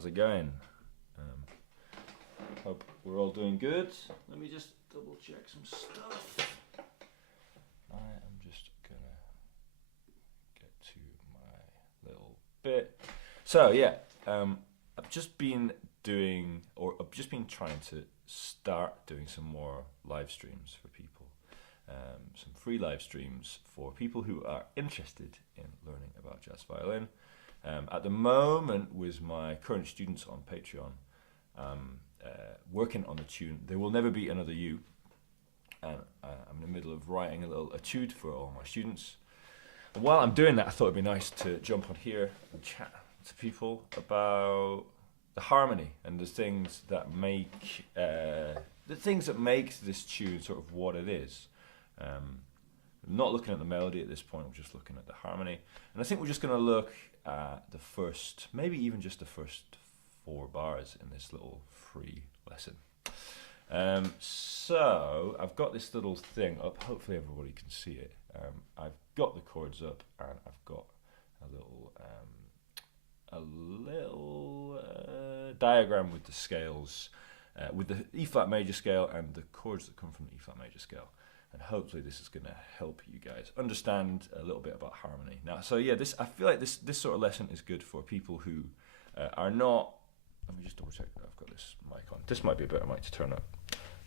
How's it going? Hope we're all doing good. Let me just double check some stuff. I am just gonna get to my little bit. So yeah, I've just been trying to start doing some more live streams for people. Some free live streams for people who are interested in learning about jazz violin. At the moment, with my current students on Patreon, working on the tune "There Will Never Be Another You," and I'm in the middle of writing a little etude for all my students. And while I'm doing that, I thought it'd be nice to jump on here and chat to people about the harmony and the things that make this tune sort of what it is. I'm not looking at the melody at this point, I'm just looking at the harmony. And I think we're just going to look at the first, maybe even just the first 4 bars in this little free lesson. So I've got this little thing up, hopefully everybody can see it. I've got the chords up and I've got a little diagram with the scales, with the E flat major scale and the chords that come from the E flat major scale. And hopefully this is going to help you guys understand a little bit about harmony. Now, so yeah, I feel like this sort of lesson is good for people who are not. Let me just double check that I've got this mic on. This might be a better mic to turn up.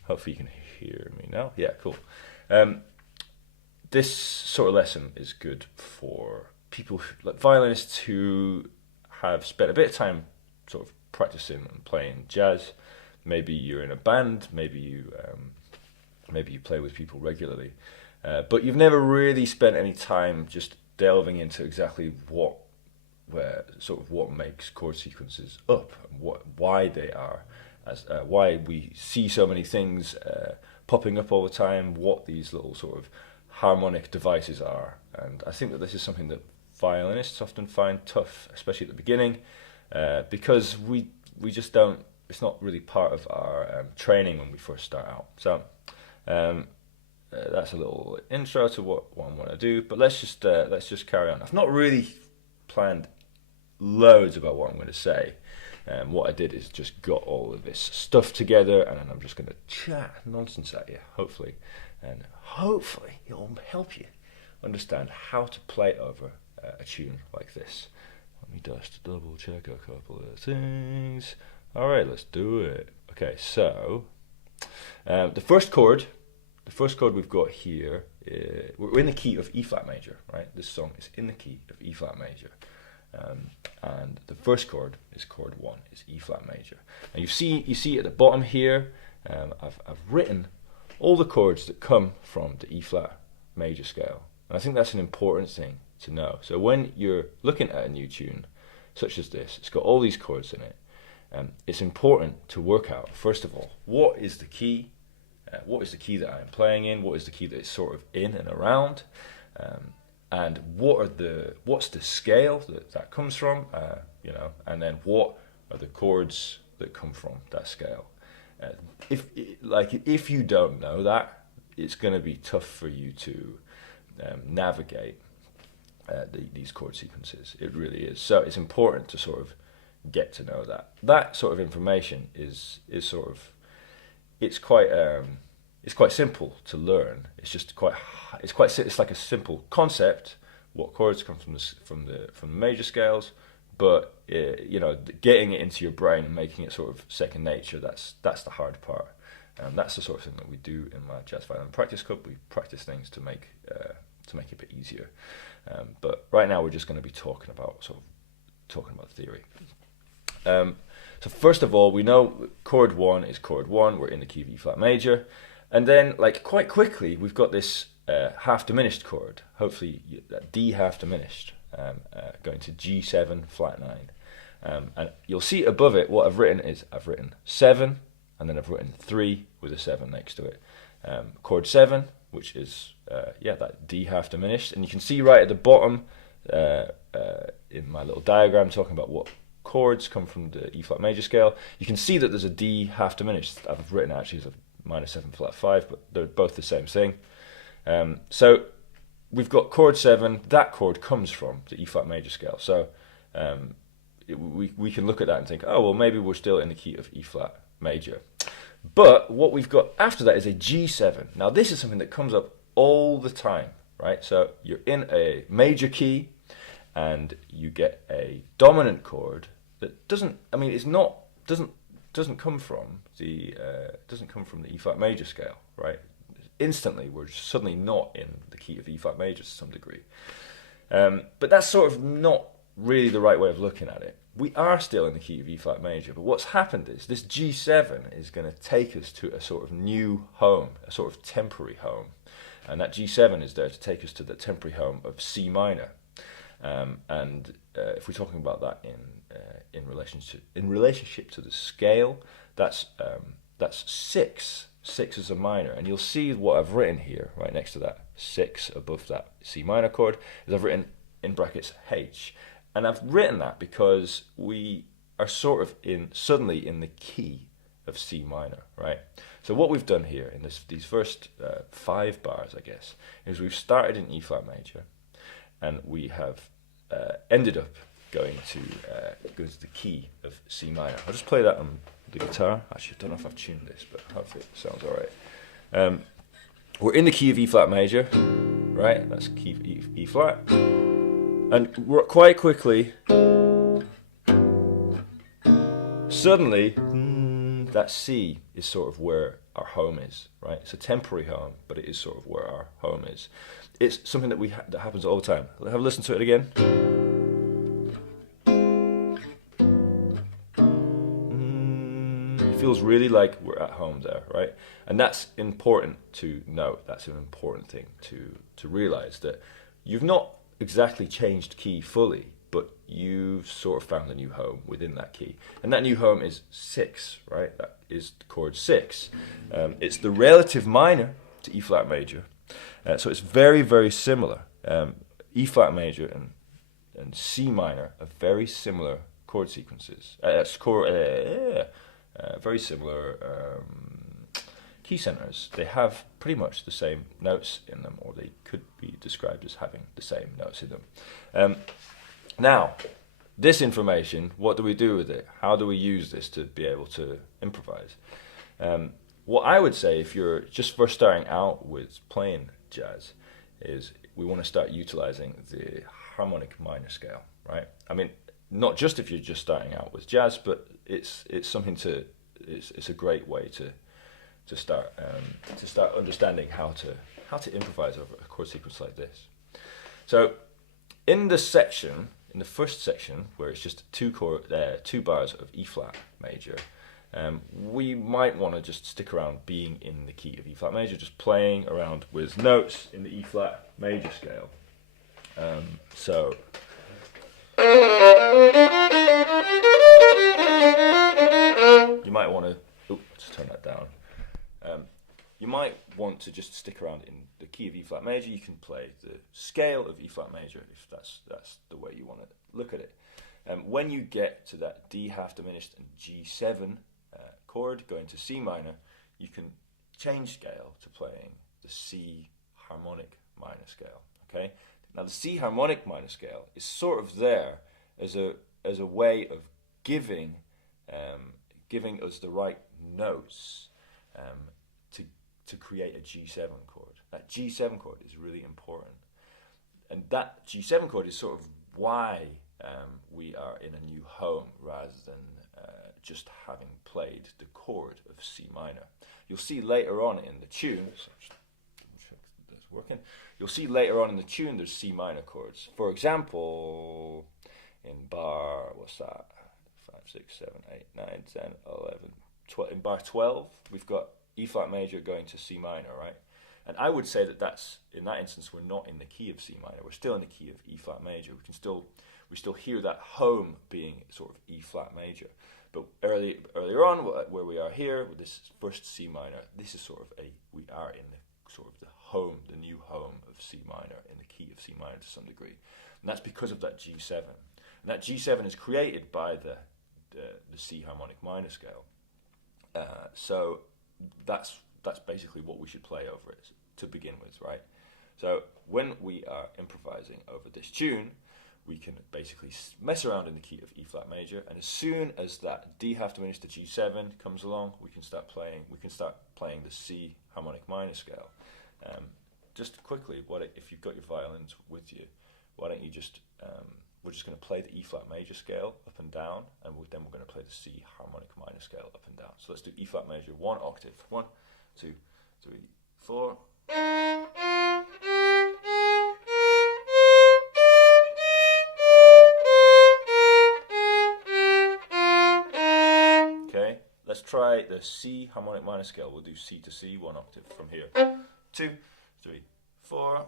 Hopefully you can hear me now. Yeah, cool. This sort of lesson is good for people, like violinists who have spent a bit of time sort of practicing and playing jazz. Maybe you're in a band, maybe you play with people regularly, but you've never really spent any time just delving into exactly what makes chord sequences up, and why they are, why we see so many things popping up all the time, what these little sort of harmonic devices are. And I think that this is something that violinists often find tough, especially at the beginning, because we just don't. It's not really part of our training when we first start out. So that's a little intro to what I want to do. But let's just carry on. I've not really planned loads about what I'm going to say. What I did is just got all of this stuff together, and then I'm just going to chat nonsense at you, hopefully, and hopefully it'll help you understand how to play over a tune like this. Let me just double check a couple of things. All right, let's do it. Okay, so the first chord we've got here, we're in the key of E flat major, right? This song is in the key of E flat major. And the first chord is chord 1, is E flat major. And you see at the bottom here, I've written all the chords that come from the E flat major scale. And I think that's an important thing to know. So when you're looking at a new tune, such as this, it's got all these chords in it. It's important to work out, first of all, what is the key? What is the key that I'm playing in? What is the key that it's sort of in and around? And what's the scale that comes from? And then what are the chords that come from that scale? If you don't know that, it's going to be tough for you to navigate these chord sequences. It really is. So it's important to sort of get to know that. That sort of information is sort of, it's quite simple to learn. It's like a simple concept. What chords come from the major scales, but getting it into your brain and making it sort of second nature. That's the hard part. That's the sort of thing that we do in my Jazz Violin Practice Club. We practice things to make it a bit easier. But right now we're just going to be talking about theory. So first of all, we know chord 1 is chord 1. We're in the key of E flat major, and then quite quickly we've got this half diminished chord. Hopefully that D half diminished, going to G7 flat 9, and you'll see above it what I've written 7, and then I've written 3 with a 7 next to it. Chord 7, which is that D half diminished, and you can see right at the bottom in my little diagram talking about what chords come from the E flat major scale. You can see that there's a D half diminished. I've written actually as a minor 7 flat 5, but they're both the same thing. So we've got chord 7. That chord comes from the E flat major scale. So we can look at that and think, oh well, maybe we're still in the key of E flat major. But what we've got after that is a G7. Now this is something that comes up all the time, right? So you're in a major key, and you get a dominant chord that doesn't come from the E flat major scale, right? Instantly, we're suddenly not in the key of E flat major to some degree. But that's sort of not really the right way of looking at it. We are still in the key of E flat major, but what's happened is this G7 is going to take us to a sort of new home, a sort of temporary home, and that G7 is there to take us to the temporary home of C minor. If we're talking about that in relationship to the scale, that's 6. 6 is a minor, and you'll see what I've written here right next to that 6 above that C minor chord is I've written in brackets H, and I've written that because we are sort of suddenly in the key of C minor, right? So what we've done here in these first 5 bars, I guess, is we've started in E flat major, and we have ended up going to the key of C minor. I'll just play that on the guitar. Actually, I don't know if I've tuned this, but hopefully it sounds all right. We're in the key of E flat major, right? That's key of E flat, and we're quite quickly, suddenly, that C is sort of where our home is, right? It's a temporary home, but it is sort of where our home is. It's something that that happens all the time. Have a listen to it again. It feels really like we're at home there, right? And that's important to note. That's an important thing to realize, that you've not exactly changed key fully, but you've sort of found a new home within that key. And that new home is 6, right? That is chord 6. It's the relative minor to E flat major. So it's very, very similar. E flat major and C minor are very similar chord sequences. Very similar key centers. They have pretty much the same notes in them, or they could be described as having the same notes in them. Now, this information, what do we do with it? How do we use this to be able to improvise? What I would say, if you're just first starting out with playing jazz, is we want to start utilizing the harmonic minor scale, right? I mean, not just if you're just starting out with jazz, but it's something it's a great way to start understanding how to improvise over a chord sequence like this. So in the first section where it's just two bars of E flat major, we might want to just stick around being in the key of E flat major, just playing around with notes in the E flat major scale. So you might want to just turn that down. You might want to just stick around in the key of E flat major. You can play the scale of E flat major if that's the way you want to look at it. When you get to that D half diminished and G7 chord going to C minor, you can change scale to playing the C harmonic minor scale. Okay. Now the C harmonic minor scale is sort of there as a way of giving us the right notes to create a G7 chord. That G7 chord is really important, and that G7 chord is sort of why we are in a new home rather than just having played the chord of C minor. You'll see later on in the tune, you'll see later on in the tune there's C minor chords. For example, in bar, what's that? 5, 6, 7, 8, 9, 10, 11, 12. In bar 12, we've got E flat major going to C minor, right? And I would say that in that instance, we're not in the key of C minor. We're still in the key of E flat major. We still hear that home being sort of E flat major. But earlier on, where we are here with this first C minor, this is sort of we are in the new home of C minor, in the key of C minor to some degree, and that's because of that G7. And that G7 is created by the C harmonic minor scale. So that's basically what we should play over it to begin with, right? So when we are improvising over this tune, we can basically mess around in the key of E flat major, and as soon as that D half diminished to G7 comes along, we can start playing the C harmonic minor scale. Just quickly, if you've got your violins with you, why don't you just we're just going to play the E flat major scale up and down, and then we're going to play the C harmonic minor scale up and down. So let's do E flat major 1 octave. 1, 2, 3, 4. Okay, let's try the C harmonic minor scale. We'll do C to C 1 octave from here. 2, 3, 4.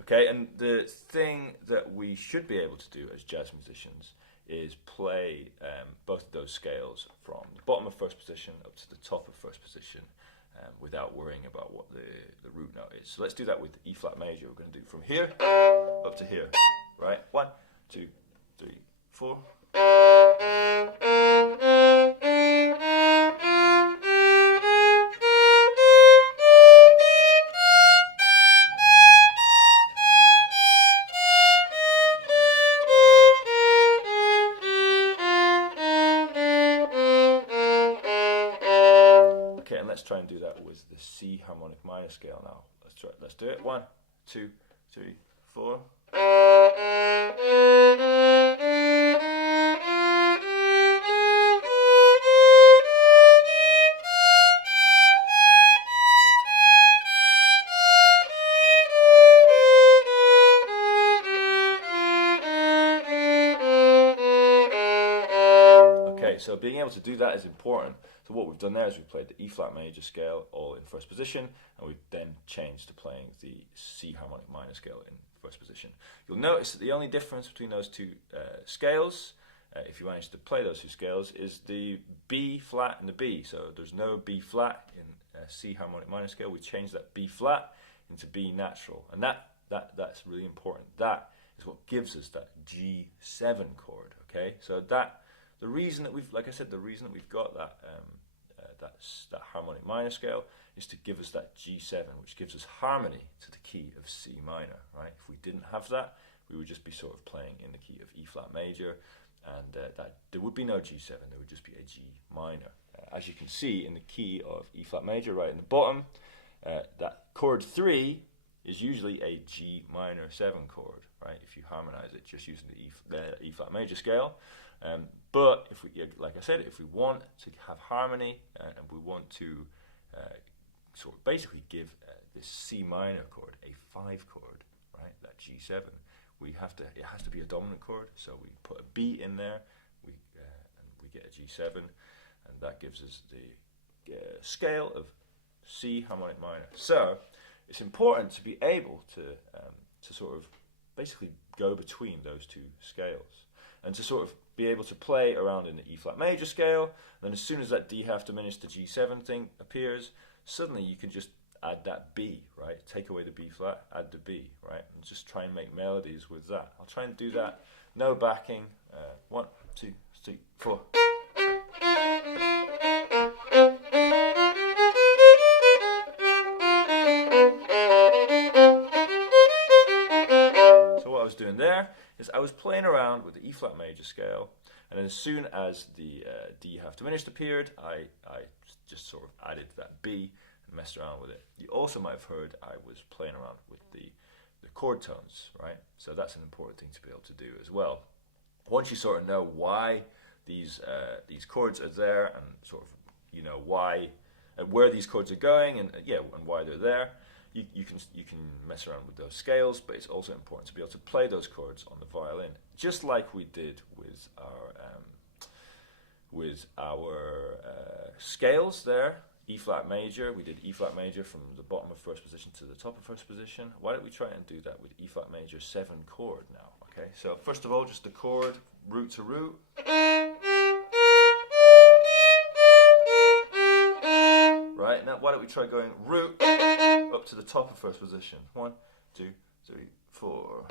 Okay, and the thing that we should be able to do as jazz musicians is play both of those scales from the bottom of first position up to the top of first position without worrying about what the root note is. So let's do that with E flat major. We're going to do from here up to here, right? 1, 2, 3, 4. Let's try and do that with the C harmonic minor scale now. Let's do it. 1, 2, 3, 4. Okay, so being able to do that is important. So what we've done there is we've played the E flat major scale all in first position, and we've then changed to playing the C harmonic minor scale in first position. You'll notice that the only difference between those two scales, if you manage to play those two scales, is the B flat and the B. So there's no B flat in C harmonic minor scale. We changed that B flat into B natural, and that's really important. That is what gives us that G7 chord. Okay, so that the reason that we've, like I said, the reason that we've got that that harmonic minor scale is to give us that G7, which gives us harmony to the key of C minor. Right? If we didn't have that, we would just be sort of playing in the key of E flat major, and that there would be no G7. There would just be a G minor. As you can see in the key of E flat major, right in the bottom, that chord 3 is usually a G minor 7 chord. Right? If you harmonize it just using the E flat major scale. But if we, like I said, if we want to have harmony and we want to sort of basically give this C minor chord a 5 chord, right? That G7, it has to be a dominant chord. So we put a B in there, and we get a G7, and that gives us the scale of C harmonic minor. So it's important to be able to sort of basically go between those two scales, and to sort of be able to play around in the E flat major scale. Then as soon as that D half diminished to G7 thing appears, suddenly you can just add that B, right? Take away the B flat, add the B, right? And just try and make melodies with that. I'll try and do that. No backing. 1, 2, 3, 4. So what I was doing there is I was playing around with the E flat major scale, and then as soon as the D half diminished appeared, I just sort of added that B and messed around with it. You also might have heard I was playing around with the chord tones, right? So that's an important thing to be able to do as well. Once you sort of know why these chords are there, and sort of why and where these chords are going, and why they're there, you can mess around with those scales, but it's also important to be able to play those chords on the violin, just like we did with our scales there. E flat major, we did E flat major from the bottom of first position to the top of first position. Why don't we try and do that with E flat major 7 chord now? Okay, so first of all, just the chord root to root. Right, now why don't we try going root up to the top of first position. 1, 2, 3, 4.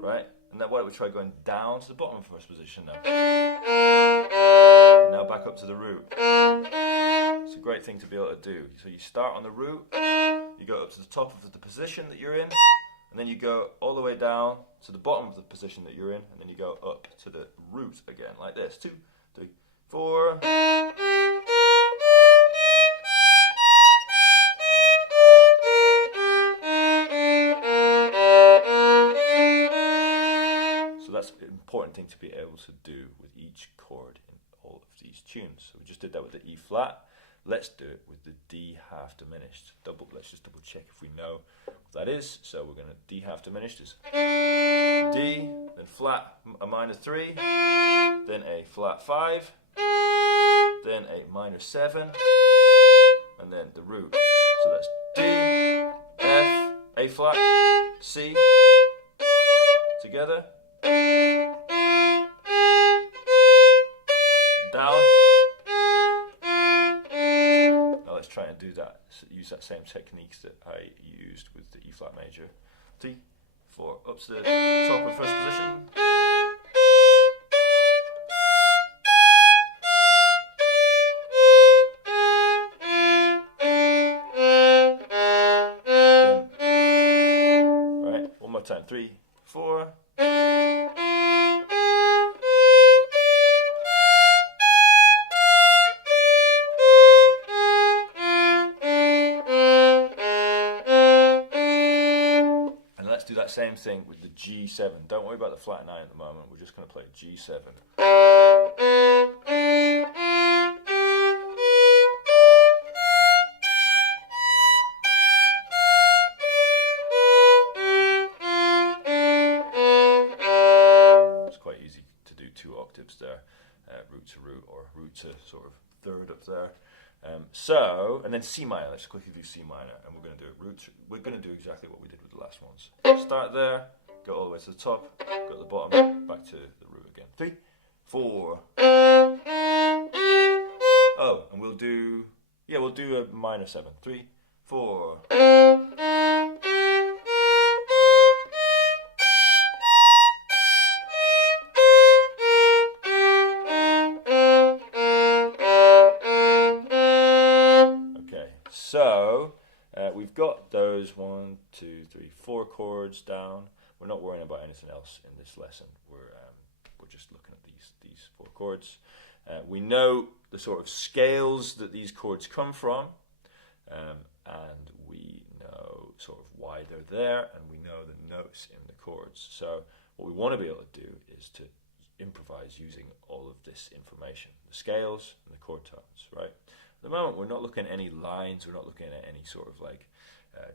Right, and now why don't we try going down to the bottom of first position now. Now back up to the root. It's a great thing to be able to do. So you start on the root, you go up to the top of the position that you're in, and then you go all the way down to the bottom of the position that you're in, and then you go up to the root again, like this. 2, 3, 4. So that's an important thing to be able to do with each chord in all of these tunes. So we just did that with the E flat. Let's do it with the D half diminished. Let's just double check if we know what that is. So we're going to D half diminished is D, then flat a minor 3, then a flat 5, then a minor 7, and then the root. So that's D, F, A flat, C, together, down. Now let's try and do that. So use that same techniques that I used with the E flat major. 3, 4, up to the top of first position. Right, one more time. 3, 4. that same thing with the G7. Don't worry about the flat 9 at the moment. We're just going to play G7. It's quite easy to do 2 octaves there, root to root or root to sort of third up there. So, and then C minor. Let's quickly do C minor, and we're going to do it root. We're going to do exactly what we did with the last ones. Start there, go all the way to the top, go to the bottom, back to the root again. 3, 4. Oh, and we'll do a minor 7. 3, 4. So we've got those 1, 2, 3, 4 chords down. We're not worrying about anything else in this lesson. We're just looking at these 4 chords. We know the sort of scales that these chords come from, and we know sort of why they're there, and we know the notes in the chords. So what we want to be able to do is to improvise using all of this information, the scales and the chord tones, right? At the moment, we're not looking at any lines. We're not looking at any sort of like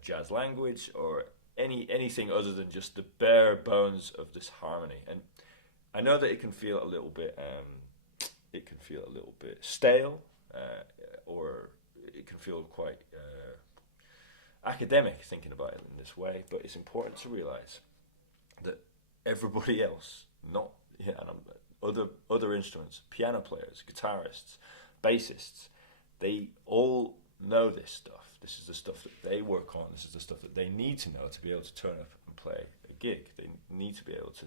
jazz language or anything other than just the bare bones of this harmony. And I know that it can feel a little bit stale, or it can feel quite academic thinking about it in this way. But it's important to realize that everybody else, other instruments, piano players, guitarists, bassists, they all know this stuff. This is the stuff that they work on. This is the stuff that they need to know to be able to turn up and play a gig. They need to be able to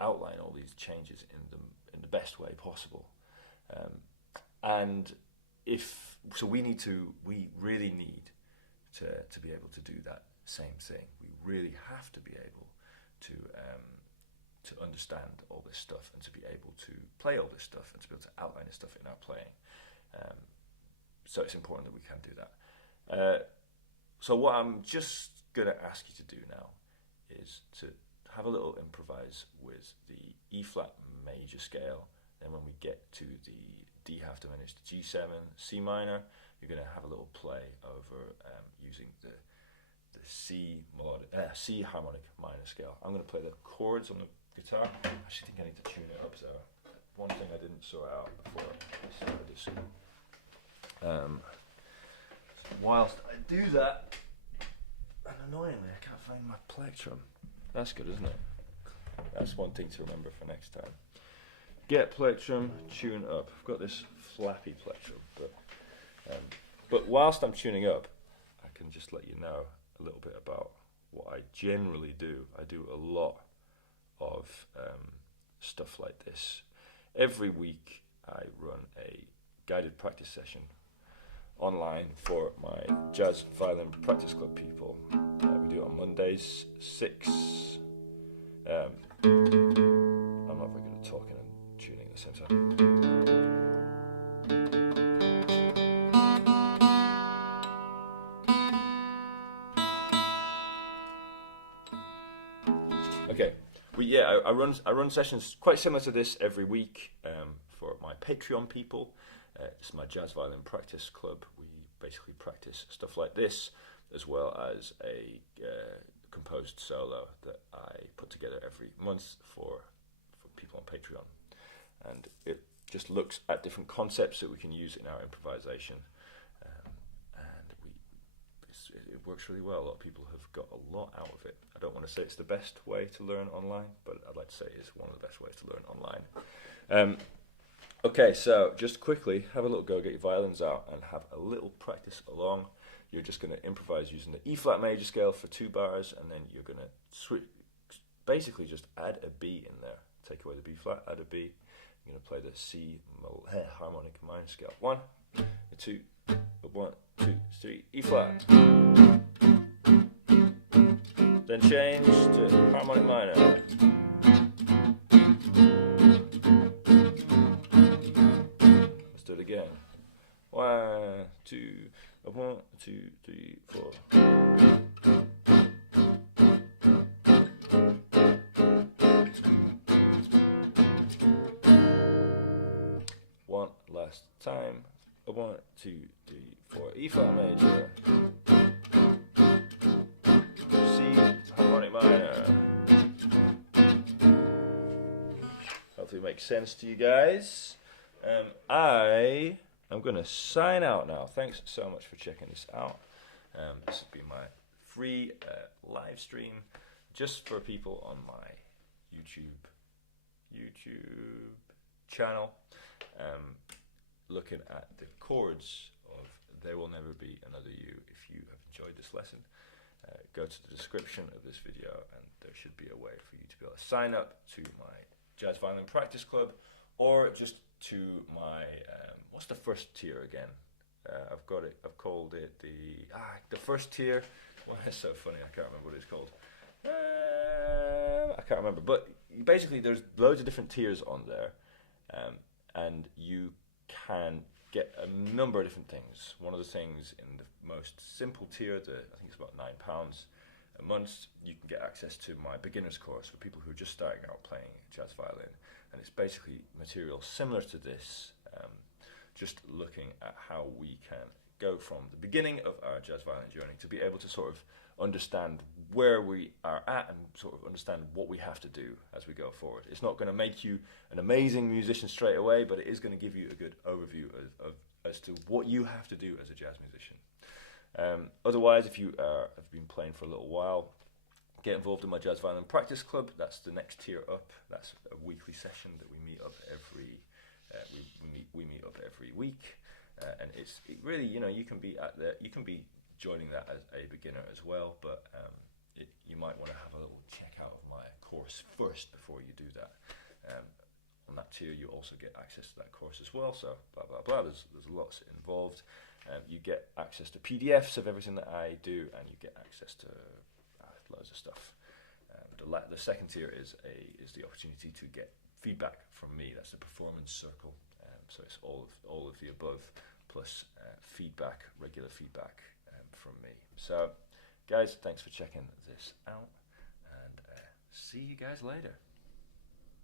outline all these changes in the best way possible. And we really need to be able to do that same thing. We really have to be able to understand all this stuff and to be able to play all this stuff and to be able to outline this stuff in our playing. So it's important that we can do that. So what I'm just going to ask you to do now is to have a little improvise with the E flat major scale. Then when we get to the D half diminished G7, C minor, you're going to have a little play over using the C harmonic minor scale. I'm going to play the chords on the guitar. I actually think I need to tune it up though. One thing I didn't sort out before I started this. Whilst I do that, and annoyingly I can't find my plectrum. That's good, isn't it? That's one thing to remember for next time. Get plectrum, tune up. I've got this flappy plectrum, but whilst I'm tuning up, I can just let you know a little bit about what I generally do. I do a lot of stuff like this. Every week I run a guided practice session online for my jazz violin practice club people. We do it on Mondays, 6. I'm not very good at talking and tuning at the same time. Okay, I run sessions quite similar to this every week for my Patreon people. It's my jazz violin practice club. We basically practice stuff like this, as well as a composed solo that I put together every month for people on Patreon. And it just looks at different concepts that we can use in our improvisation. It works really well. A lot of people have got a lot out of it. I don't want to say it's the best way to learn online, but I'd like to say it's one of the best ways to learn online. Okay, so just quickly, have a little go, get your violins out and have a little practice along. You're just going to improvise using the E flat major scale for 2 bars, and then you're going to basically just add a B in there. Take away the B flat, add a B. You're going to play the C harmonic minor scale. 1, 2, 1, 2, 3, E flat. Then change to harmonic minor. Again. 1, 2, 1, 2, 3, 4. time. 1, 2, 3, 4. E flat major. C harmonic minor. Hopefully it makes sense to you guys. I am going to sign out now. Thanks so much for checking this out. This has been my free live stream just for people on my YouTube channel, looking at the chords of There Will Never Be Another You. If you have enjoyed this lesson, go to the description of this video and there should be a way for you to be able to sign up to my Jazz Violin Practice Club, or just to my what's the first tier again? I've called it the first tier. Well, it's so funny, I can't remember what it's called. I can't remember, but basically there's loads of different tiers on there, and you can get a number of different things. One of the things in the most simple tier, I think it's about £9 a month, you can get access to my beginner's course for people who are just starting out playing jazz violin, and it's basically material similar to this, just looking at how we can go from the beginning of our jazz violin journey to be able to sort of understand where we are at and sort of understand what we have to do as we go forward. It's not going to make you an amazing musician straight away, but it is going to give you a good overview of as to what you have to do as a jazz musician. Otherwise, if you have been playing for a little while, get involved in my Jazz Violin Practice Club. That's the next tier up. That's a weekly session that we meet up every we meet up every week, and it really, you know, you can be joining that as a beginner as well, but you might want to have a little check out of my course first before you do that. On that tier, you also get access to that course as well. So blah blah blah. There's lots involved. You get access to PDFs of everything that I do, and you get access to loads of stuff. The second tier is the opportunity to get feedback from me. That's the performance circle. So it's all of the above plus feedback, regular feedback from me. So, guys, thanks for checking this out, and see you guys later.